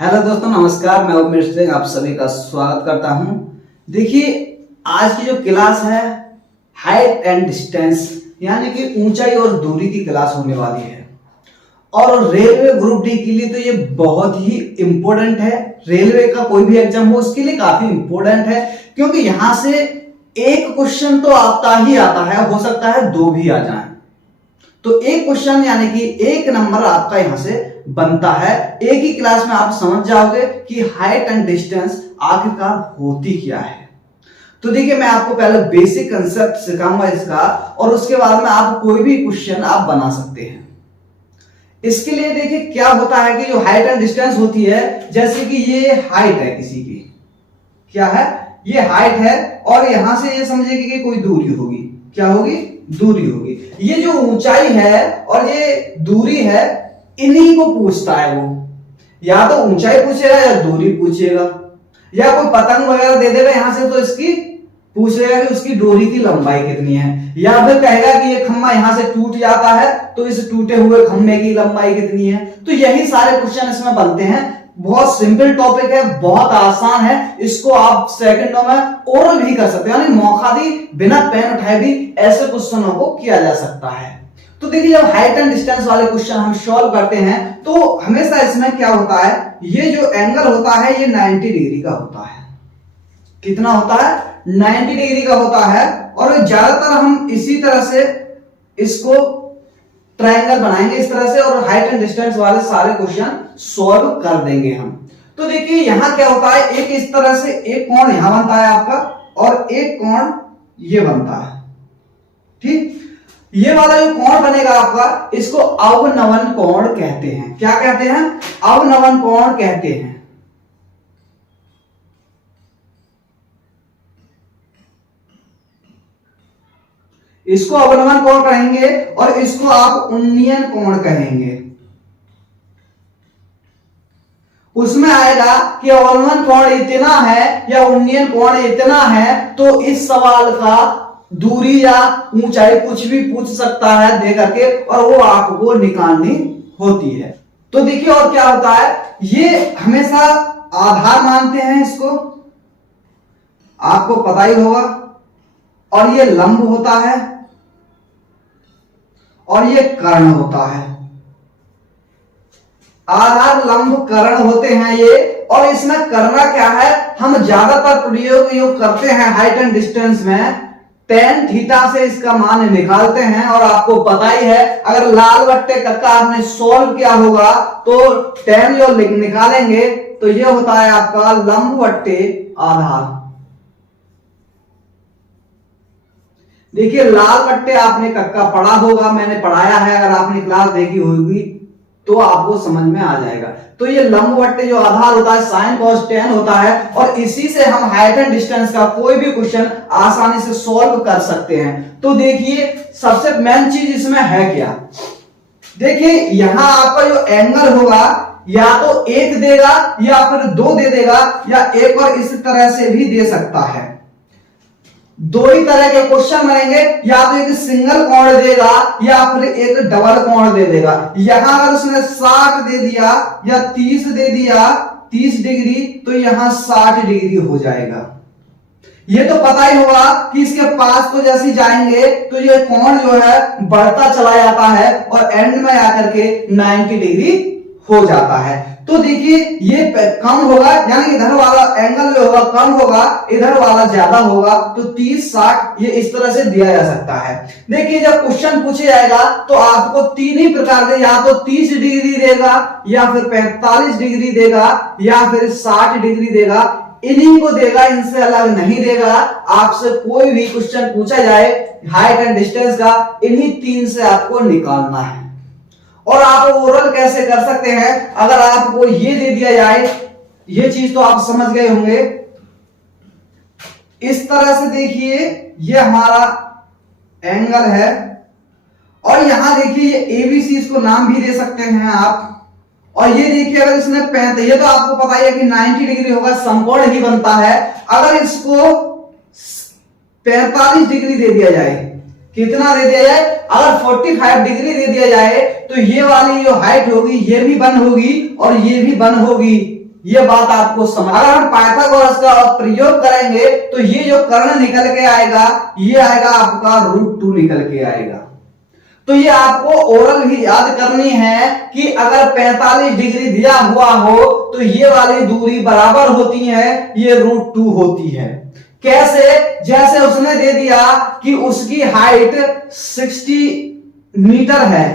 Hello दोस्तों, नमस्कार। मैं उमेश सिंह आप सभी का स्वागत करता हूं। देखिए, आज की जो क्लास है हाइट एंड डिस्टेंस यानी कि ऊंचाई और दूरी की क्लास होने वाली है। और रेलवे ग्रुप डी के लिए तो ये बहुत ही इंपॉर्टेंट है। रेलवे का कोई भी एग्जाम हो उसके लिए काफी इंपॉर्टेंट है, क्योंकि यहां से एक क्वेश्चन तो आता ही आता है, हो सकता है दो भी आ जाए। तो एक क्वेश्चन यानी कि एक नंबर आपका यहां से बनता है। एक ही क्लास में आप समझ जाओगे कि हाइट एंड डिस्टेंस आखिरकार होती क्या है। तो देखिए, मैं आपको पहले बेसिक कंसेप्ट सिखाऊंगा इसका, और उसके बाद में आप कोई भी क्वेश्चन आप बना सकते हैं। इसके लिए देखिए क्या होता है कि जो हाइट एंड डिस्टेंस होती है, जैसे कि ये हाइट है किसी की, क्या है ये हाइट है, और यहां से ये समझिए कि कोई दूरी होगी। क्या होगी? दूरी होगी। ये जो ऊंचाई है और ये दूरी है, इन्हीं को पूछता है वो। या तो ऊंचाई पूछेगा या दूरी पूछेगा, या कोई पतंग वगैरह दे देगा यहां से तो इसकी पूछ लेगा कि उसकी डोरी की लंबाई कितनी है, या फिर कहेगा कि ये खंभा यहां से टूट जाता है तो इस टूटे हुए खंभे की लंबाई कितनी है। तो यही सारे क्वेश्चन इसमें बनते हैं। बहुत सिंपल टॉपिक है, बहुत आसान है। इसको आप सेकंडों में ओरल भी कर सकते हो, यानी मौका दी बिना पेन उठाए भी ऐसे क्वेश्चनों को किया जा सकता है। तो देखिए, जब हाइट एंड डिस्टेंस वाले क्वेश्चन हम सॉल्व करते हैं तो हमेशा इसमें क्या होता है, ये जो एंगल होता है ये 90 डिग्री का होता है। कितना होता है? 90 डिग्री का होता है। और ज्यादातर हम इसी तरह से इसको ट्रायंगल बनाएंगे इस तरह से, और हाइट एंड डिस्टेंस वाले सारे क्वेश्चन सॉल्व कर देंगे हम। तो देखिए यहां क्या होता है, एक इस तरह से एक कोण यहां बनता है आपका, और एक कोण ये बनता है। ठीक, ये वाला जो कोण बनेगा आपका, इसको अवनमन कोण कहते हैं। क्या कहते हैं? अवनमन कोण कहते हैं। इसको अवनमन कोण कहेंगे, और इसको आप उन्नयन कोण कहेंगे। उसमें आएगा कि अवनमन कोण इतना है या उन्नयन कोण इतना है, तो इस सवाल का दूरी या ऊंचाई कुछ भी पूछ सकता है दे करके, और वो आपको निकालनी होती है। तो देखिए और क्या होता है, ये हमेशा आधार मानते हैं इसको, आपको पता ही होगा। और ये लंब होता है, और ये कर्ण होता है। आधार, लंब, कर्ण होते हैं ये। और इसमें करना क्या है, हम ज्यादातर प्रयोग करते हैं हाइट एंड डिस्टेंस में tan थीटा से इसका मान निकालते हैं। और आपको पता ही है, अगर लाल बट्टे का आपने सोल्व किया होगा तो tan जो निकालेंगे तो ये होता है आपका लंब बट्टे आधार। देखिए, लाल बट्टे आपने कक्का पढ़ा होगा, मैंने पढ़ाया है, अगर आपने क्लास देखी होगी तो आपको समझ में आ जाएगा। तो ये लंब बट्टे जो आधार होता है साइन कॉस टेन होता है, और इसी से हम हाइट एंड डिस्टेंस का कोई भी क्वेश्चन आसानी से सॉल्व कर सकते हैं। तो देखिए, सबसे मेन चीज इसमें है क्या, देखिए यहां आपका जो एंगल होगा या तो एक देगा या फिर दो दे देगा, या एक और इस तरह से भी दे सकता है। दो ही तरह के क्वेश्चन बनेंगे, या तो एक सिंगल कोण देगा या फिर एक डबल कोण दे देगा। यहां अगर उसने 60 दे दिया या 30 दे दिया, 30 डिग्री, तो यहां 60 डिग्री हो जाएगा। ये तो पता ही होगा कि इसके पास तो जैसे जाएंगे तो ये कोण जो है बढ़ता चला जाता है, और एंड में आकर के 90 डिग्री हो जाता है। तो देखिए ये कम होगा, यानी इधर वाला एंगल जो होगा कम होगा, इधर वाला ज्यादा होगा। तो 30, 60 ये इस तरह से दिया जा सकता है। देखिए, जब क्वेश्चन पूछे जाएगा तो आपको तीन ही प्रकार के, या तो 30 डिग्री देगा, या फिर 45 डिग्री देगा, या फिर 60 डिग्री देगा। इन्हीं को देगा, इनसे अलग नहीं देगा। आपसे कोई भी क्वेश्चन पूछा जाए हाइट एंड डिस्टेंस का, इन्हीं तीन से आपको निकालना है। और आप ओरल कैसे कर सकते हैं, अगर आपको ये दे दिया जाए, ये चीज तो आप समझ गए होंगे। इस तरह से देखिए, ये हमारा एंगल है, और यहां देखिए ये ABC, इसको नाम भी दे सकते हैं आप। और ये देखिए, अगर इसने 35, ये तो आपको पता ही है कि 90 डिग्री होगा, समकोण ही बनता है। अगर इसको 45 डिग्री दे दिया जाए, कितना दे दिया जाए, अगर 45 डिग्री दे दिया जाए, तो ये वाली जो हाइट होगी ये भी बन होगी और ये भी बन होगी। ये बात आपको समझ। अगर हम पाइथागोरस का प्रयोग करेंगे तो ये जो कर्ण निकल के आएगा ये आएगा आपका √2 निकल के आएगा। तो ये आपको ओरल भी याद करनी है कि अगर 45 डिग्री दिया हुआ हो तो ये वाली दूरी बराबर होती है, ये √2 होती है। कैसे? जैसे उसने दे दिया कि उसकी हाइट 60 मीटर है,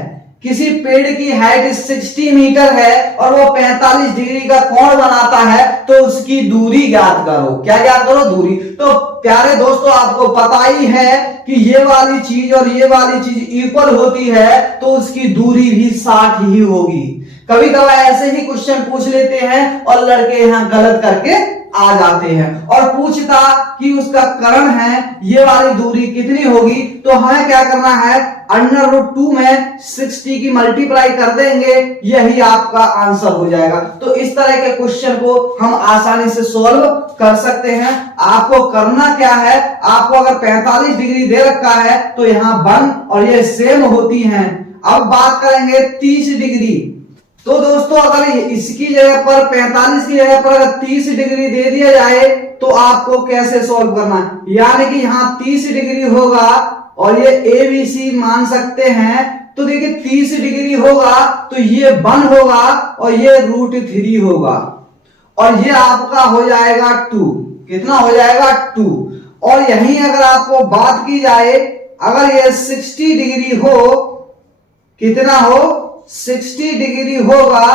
किसी पेड़ की हाइट 60 मीटर है और वो 45 डिग्री का कोण बनाता है, तो उसकी दूरी ज्ञात करो। क्या ज्ञात करो? दूरी। तो प्यारे दोस्तों आपको पता ही है कि ये वाली चीज और ये वाली चीज इक्वल होती है तो उसकी दूरी भी 60 ही होगी। कभी कभी ऐसे ही क्वेश्चन पूछ लेते हैं और लड़के यहां गलत करके आ जाते हैं। और पूछता कि उसका कर्ण है ये वाली दूरी कितनी होगी, तो हमें क्या करना है, √2 में 60 की मल्टीप्लाई कर देंगे, यही आपका आंसर हो जाएगा। तो इस तरह के क्वेश्चन को हम आसानी से सॉल्व कर सकते हैं। आपको करना क्या है, आपको अगर 45 डिग्री दे रखा है तो यहां 1 और ये सेम होती हैं। अब बात करेंगे 30 डिग्री। तो दोस्तों अगर इसकी जगह पर 45 की जगह पर अगर 30 डिग्री दे दिया जाए तो आपको कैसे सॉल्व करना है, यानी कि यहाँ 30 डिग्री होगा और ये ABC मान सकते हैं। तो देखिए 30 डिग्री होगा तो ये 1 होगा और ये √3 होगा और ये आपका हो जाएगा 2। कितना हो जाएगा? 2। और यहीं अगर आपको बात की जाए, अगर ये 60 डिग्री हो, कितना हो, 60 डिग्री होगा,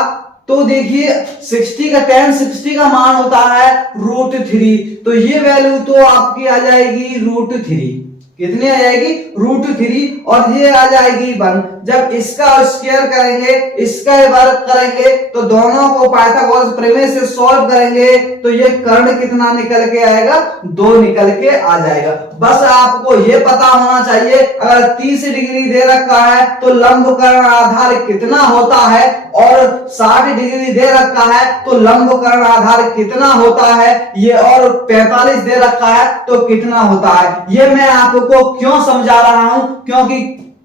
तो देखिए 60 का tan 60 का मान होता है √3, तो ये वैल्यू तो आपकी आ जाएगी √3। कितनी आ जाएगी? √3। और ये आ जाएगी 1। जब इसका स्क्वायर करेंगे, इसका वर्ग करेंगे, तो दोनों को पाइथागोरस प्रमेय से सॉल्व करेंगे तो ये कर्ण कितना निकल के आएगा? 2 निकल के आ जाएगा। बस आपको ये पता होना चाहिए, अगर 30 डिग्री दे रखा है तो लंब कर्ण आधार कितना होता है, और 60 डिग्री दे रखा है तो लंब कर्ण आधार कितना होता है, ये और 45 दे रखा है तो कितना होता है। ये मैं आपको क्यों समझा रहा हूं, क्योंकि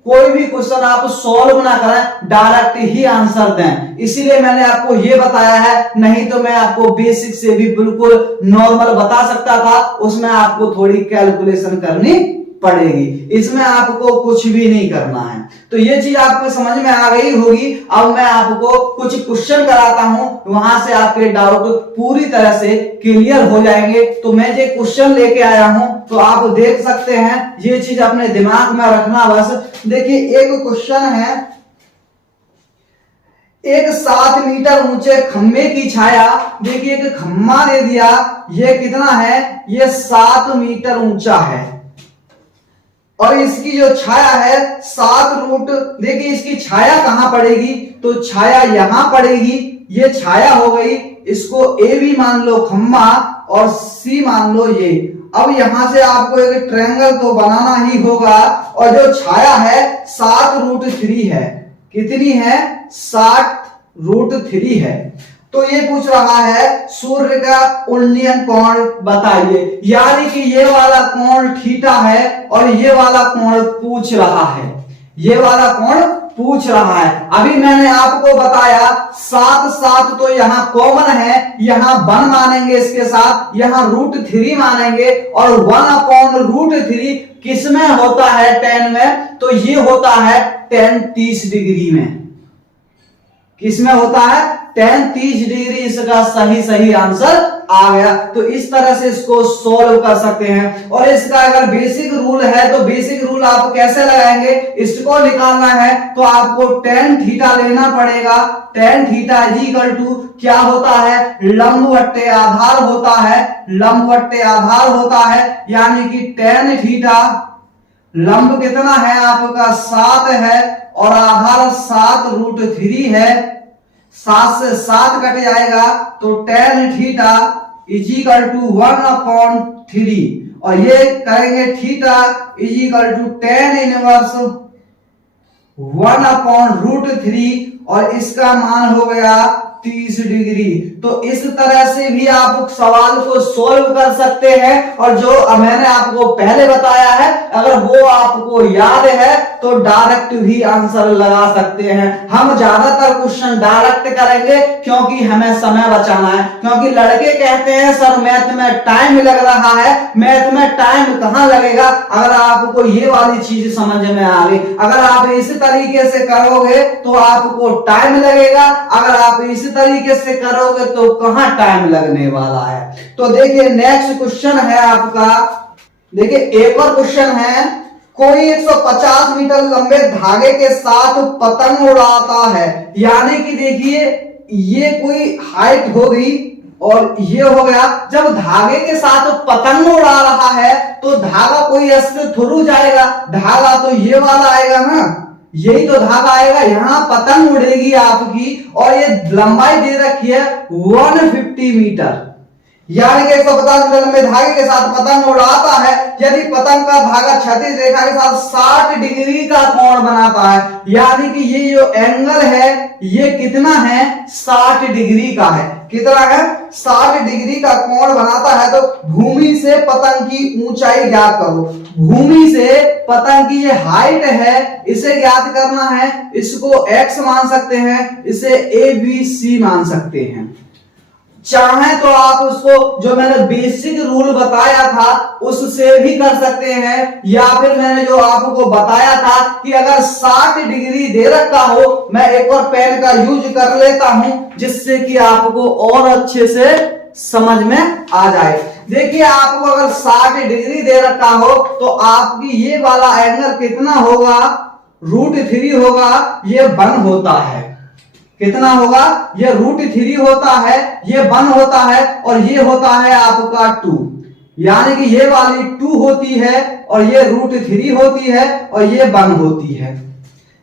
कोई भी क्वेश्चन आप सॉल्व ना करें, डायरेक्ट ही आंसर दें, इसीलिए मैंने आपको ये बताया है। नहीं तो मैं आपको बेसिक से भी बिल्कुल नॉर्मल बता सकता था, उसमें आपको थोड़ी कैलकुलेशन करनी पड़ेगी, इसमें आपको कुछ भी नहीं करना है। तो ये चीज आपको समझ में आ गई होगी। अब मैं आपको कुछ क्वेश्चन कराता हूं, वहां से आपके डाउट पूरी तरह से क्लियर हो जाएंगे। तो मैं जो क्वेश्चन लेके आया हूं तो आप देख सकते हैं, ये चीज अपने दिमाग में रखना बस। देखिए एक क्वेश्चन है, एक 7 मीटर ऊंचे खंबे की छाया, देखिए एक खंबा दे दिया, ये कितना है, ये 7 मीटर ऊंचा है और इसकी जो छाया है 7 देखिए इसकी छाया कहां पड़ेगी, तो छाया यहां पड़ेगी, ये छाया हो गई। इसको A भी मान लो खंबा और C मान लो ये। अब यहां से आपको एक ट्रायंगल तो बनाना ही होगा, और जो छाया है 7√3 है, कितनी है, 7√3 है। तो ये पूछ रहा है सूर्य का उन्नयन कोण बताइए, यानी कि ये वाला कोण थीटा है और ये वाला कोण पूछ रहा है, ये वाला कोण पूछ रहा है। अभी मैंने आपको बताया 7 तो यहाँ कॉमन है, यहाँ 1 मानेंगे, इसके साथ यहाँ √3 मानेंगे, और 1/√3 किसमें होता है, tan में, तो ये होता है tan 30 डिग्री में। किसमें होता है, tan 30 डिग्री। इसका सही आंसर आ गया। तो इस तरह से इसको सॉल्व कर सकते हैं। और इसका अगर बेसिक रूल है तो बेसिक रूल आप कैसे लगाएंगे, इसको निकालना है तो आपको tan थीटा लेना पड़ेगा। tan थीटा = क्या होता है, लंब बट्टे आधार होता है, लंब बट्टे आधार होता है, यानी कि tan थीटा, लंब कितना है आपका 7 है और आधार 7√3 है, 7 से 7 कट जाएगा तो tan थीटा = 1/3, और ये करेंगे थीटा = tan इनवर्स 1/√3, और इसका मान हो गया 30 डिग्री। तो इस तरह से भी आप सवाल को सोल्व कर सकते हैं। और जो मैंने आपको पहले बताया है, अगर वो आपको याद है तो डायरेक्ट भी आंसर लगा सकते हैं। हम ज्यादातर क्वेश्चन डायरेक्ट करेंगे क्योंकि हमें समय बचाना है। क्योंकि लड़के कहते हैं सर मैथ में टाइम लग रहा है। मैथ में टाइम कहां लगेगा अगर आपको ये वाली चीज समझ में आ गई। अगर आप इस तरीके से करोगे तो आपको टाइम लगेगा, अगर आप इस तरीके से करोगे तो कहां टाइम लगने वाला है। तो देखिए नेक्स्ट क्वेश्चन है आपका। देखिए एक और क्वेश्चन है, कोई 150 मीटर लंबे धागे के साथ पतंग उड़ाता है। यानी कि देखिए ये कोई हाइट होगी और ये हो गया। जब धागे के साथ पतंग उड़ा रहा है तो धागा कोई ऐसे थोड़ू जाएगा, धागा तो ये वाला आएगा ना, यही तो धागा आएगा। यहां पतंग उड़ेगी आपकी और ये लंबाई दे रखी है 150 मीटर। यानी कि 150 मीटर लंबे धागे के साथ पतंग उड़ाता है। यदि पतंग का धागा क्षैतिज रेखा के साथ 60 डिग्री का कोण बनाता है, यानी कि ये जो एंगल है ये कितना है, 60 डिग्री का है। कितना है, 60 डिग्री का कोण बनाता है। तो भूमि से पतंग की ऊंचाई ज्ञात करो। भूमि से पतंग की ये हाइट है, इसे ज्ञात करना है। इसको x मान सकते हैं, इसे ABC मान सकते हैं। चाहे तो आप उसको जो मैंने बेसिक रूल बताया था उससे भी कर सकते हैं, या फिर मैंने जो आपको बताया था कि अगर 60 डिग्री दे रखा हो, मैं एक और पेन का यूज कर लेता हूं जिससे कि आपको और अच्छे से समझ में आ जाए। देखिए आपको अगर 60 डिग्री दे रखा हो तो आपकी ये वाला एंगल कितना होगा, √3 होगा। ये 1 होता है। कितना होगा, ये √3 होता है, ये 1 होता है और ये होता है आपका 2। यानी कि ये वाली 2 होती है और ये √3 होती है और ये 1 होती है।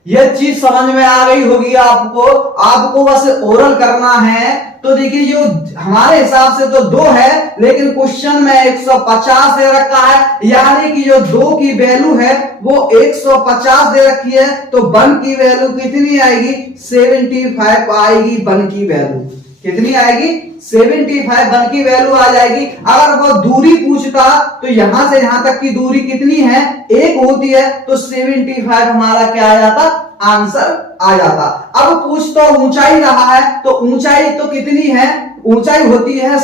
ये चीज समझ में आ गई होगी आपको बस ओरल करना है। तो देखिए जो हमारे हिसाब से तो 2 है, लेकिन क्वेश्चन में 150 दे रखा है। यानी कि जो 2 की वैल्यू है वो 150 दे रखी है। तो 1 की वैल्यू कितनी आएगी, 75 आएगी। 1 की वैल्यू कितनी आएगी, 75 1 की वैल्यू आ जाएगी। अगर वो दूरी पूछता तो यहां से यहां तक की दूरी कितनी है, 1 होती है। तो 75 हमारा क्या आ जाता, आंसर आ जाता। अब पूछ तो ऊंचाई रहा है, तो ऊंचाई तो कितनी है, ऊंचाई होती है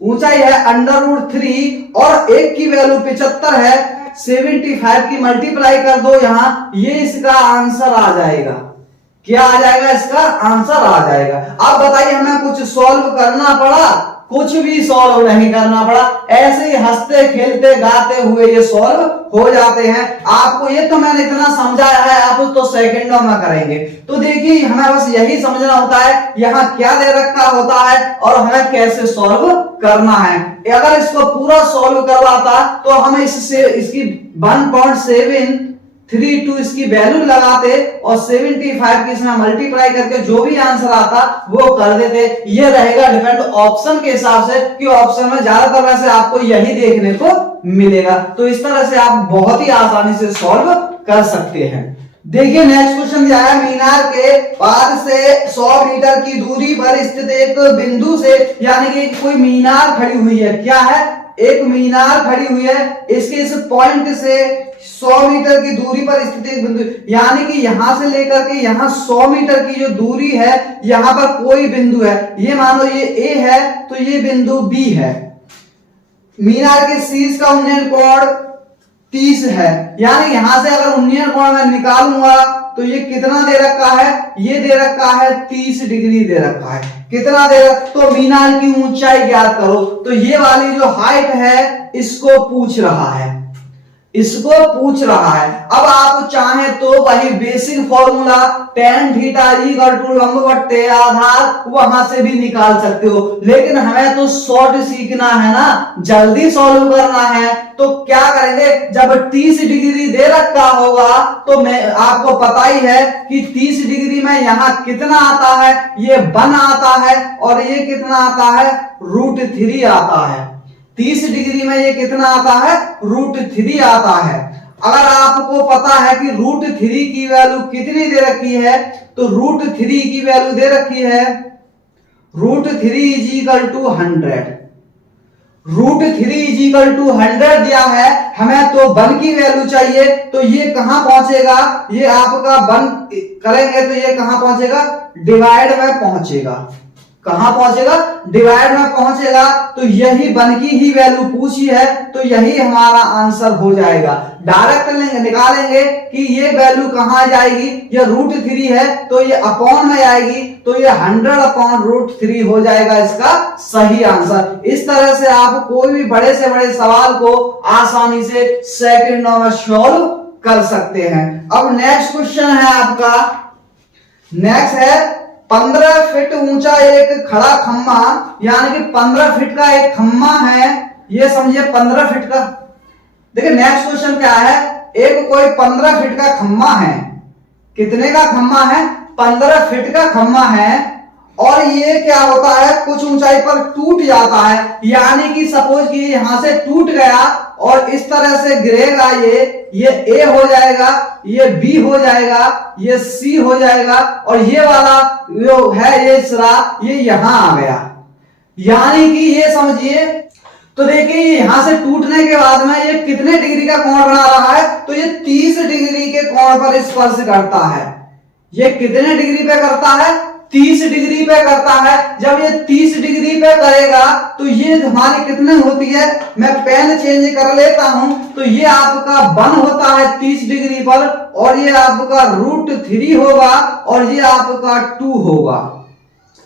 ऊंचाई है √3 और 1 की वैल्यू 75 है। 75 की मल्टीप्लाई कर दो यहां, ये इसका आंसर आ जाएगा। क्या आ जाएगा, इसका आंसर आ जाएगा। अब बताइए हमें कुछ सॉल्व करना पड़ा, कुछ भी सॉल्व नहीं करना पड़ा। ऐसे ही हंसते खेलते गाते हुए ये सॉल्व हो जाते हैं। आपको ये तो मैंने इतना समझाया है, आप तो सेकंडों में करेंगे। तो देखिए हमें बस यही समझना होता है यहाँ क्या दे रखा होता है और हमें कैसे सॉल्व करना है। अगर इसको पूरा सॉल्व करवाता तो हम इसकी 1.732 इसकी वैल्यू लगाते और 75 की इसमें मल्टीप्लाई करके जो भी आंसर आता वो कर देते। ये रहेगा डिपेंड ऑप्शन के हिसाब से कि ऑप्शन में ज्यादातर वैसे आपको यही देखने को मिलेगा। तो इस तरह से आप बहुत ही आसानी से सॉल्व कर सकते हैं। देखिए नेक्स्ट क्वेश्चन दिया है, मीनार के पार से 100 मीटर की दूरी पर स्थित एक बिंदु से, यानी कि कोई मीनार खड़ी हुई है। क्या है, एक मीनार खड़ी हुई है। इसके इस पॉइंट से 100 मीटर की दूरी पर स्थित एक बिंदु, यानी कि यहां से लेकर के यहां 100 मीटर की जो दूरी है, यहां पर कोई बिंदु है। ये मान लो ये ए है तो ये बिंदु बी है। मीनार के शीर्ष का उन्नयन कोण 30 है। यानी यहां से अगर उन्नयन कोण मैं निकालूंगा तो ये कितना दे रखा है, ये दे रखा है 30 डिग्री दे रखा है। कितना दे रखा, तो मीनार की ऊंचाई ज्ञात करो। तो ये वाली जो हाइट है इसको पूछ रहा है, इसको पूछ रहा है। अब आप चाहे तो वही बेसिक फॉर्मूला tan θ लंबवत्ते आधार वहां से भी निकाल सकते हो, लेकिन हमें तो शॉर्ट सीखना है ना, जल्दी सॉल्व करना है। तो क्या करेंगे, जब 30 डिग्री दे रखा होगा तो मैं आपको पता ही है कि 30 डिग्री में यहां कितना आता है, ये 1 आता है और ये कितना आता है, √3 आता है। 30 डिग्री में ये कितना आता है, √3 आता है। अगर आपको पता है कि √3 की वैल्यू कितनी दे रखी है, तो √3 की वैल्यू दे रखी है √3 is equal to 100। √3 is equal to 100 दिया है हमें, तो 1 की वैल्यू चाहिए। तो ये कहां पहुंचेगा, ये आपका 1 करेंगे तो ये कहां पहुंचेगा, डिवाइड में पहुंचेगा। कहां पहुंचेगा, डिवाइड में पहुंचेगा। तो यही 1 की ही वैल्यू पूछी है, तो यही हमारा आंसर हो जाएगा। डायरेक्ट लेंगे, निकालेंगे कि ये वैल्यू कहां जाएगी, ये √3 है तो ये अपॉन में आएगी, तो ये 100/√3 हो जाएगा इसका सही आंसर। इस तरह से आप कोई भी बड़े से बड़े सवाल को आसानी से सेकंडों में सॉल्व कर सकते हैं। अब नेक्स्ट क्वेश्चन है आपका, नेक्स्ट है 15 फीट ऊंचा एक खड़ा खम्मा, यानी कि 15 फीट का एक खम्मा है, ये समझिए 15 फीट का। देखिए नेक्स्ट क्वेश्चन क्या है, एक कोई 15 फीट का खम्मा है, कितने का खम्मा है, 15 फीट का खम्मा है, और ये क्या होता है, कुछ ऊंचाई पर टूट जाता है। यानी कि सपोज कि यहां से टूट गया और इस तरह से गिरेगा, ये ए हो जाएगा, ये बी हो जाएगा, ये सी हो जाएगा, और ये वाला जो है ये सिरा ये यहां आ गया। यानी कि ये समझिए, तो देखिए यहां से टूटने के बाद में ये कितने डिग्री का कोण बना रहा है, तो ये 30 डिग्री के कोण पर स्पर्श करता है। ये कितने डिग्री पे करता है, 30 डिग्री पे करता है। जब ये 30 डिग्री पे करेगा तो ये हमारी कितने होती है, मैं पेन चेंज कर लेता हूं, तो ये आपका 1 होता है 30 डिग्री पर, और ये आपका √3 होगा, और ये आपका 2 होगा।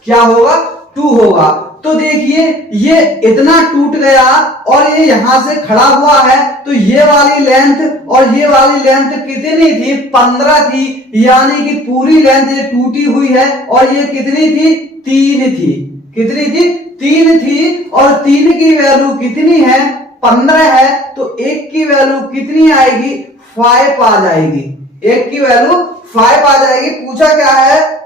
क्या होगा, 2 होगा। तो देखिए ये इतना टूट गया और ये यहां से खड़ा हुआ है, तो ये वाली लेंथ और ये वाली लेंथ कितनी थी, 15 थी। यानी कि पूरी लेंथ ये टूटी हुई है, और ये कितनी थी, 3 थी। कितनी थी, 3 थी, और 3 की वैल्यू कितनी है, 15 है, तो 1 की वैल्यू कितनी आएगी, 5 आ जाएगी। 1 की वैल्यू 5 आ जाएगी। पूछा क्या है,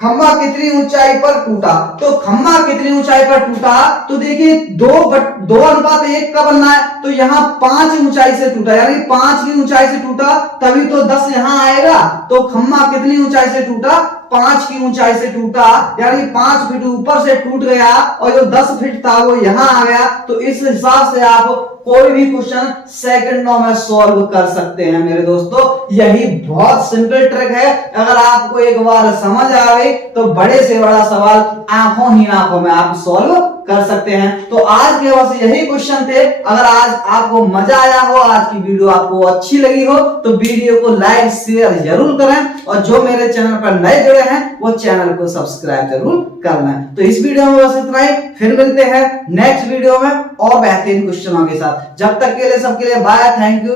खम्मा कितनी ऊंचाई पर टूटा, तो खम्मा कितनी ऊंचाई पर टूटा, तो देखिए 2:1 का बनना है, तो यहाँ 5 ऊंचाई से टूटा, यानी 5 की ऊंचाई से टूटा, तभी तो 10 यहां आएगा। तो खम्मा कितनी ऊंचाई से टूटा, 5 की ऊंचाई से टूटा, यानी 5 फीट ऊपर से टूट गया, और जो 10 फीट था वो यहां आ गया। तो इस हिसाब से आप कोई भी क्वेश्चन सेकंडों में सॉल्व कर सकते हैं मेरे दोस्तों। यही बहुत सिंपल ट्रिक है, अगर आपको एक बार समझ आ गई तो बड़े से बड़ा सवाल आंखों ही आंखों में आप सॉल्व कर सकते हैं। तो आज के बस यही क्वेश्चन थे। अगर आज आपको मजा आया हो, आज की वीडियो आपको अच्छी लगी हो, तो वीडियो को लाइक शेयर जरूर करें, और जो मेरे चैनल पर नए जुड़े हैं वो चैनल को सब्सक्राइब जरूर कर लें। तो इस वीडियो में बस इतना ही, फिर मिलते हैं नेक्स्ट वीडियो में और बेहतरीन क्वेश्चनों के साथ। जब तक के लिए सबके लिए बाय, थैंक यू।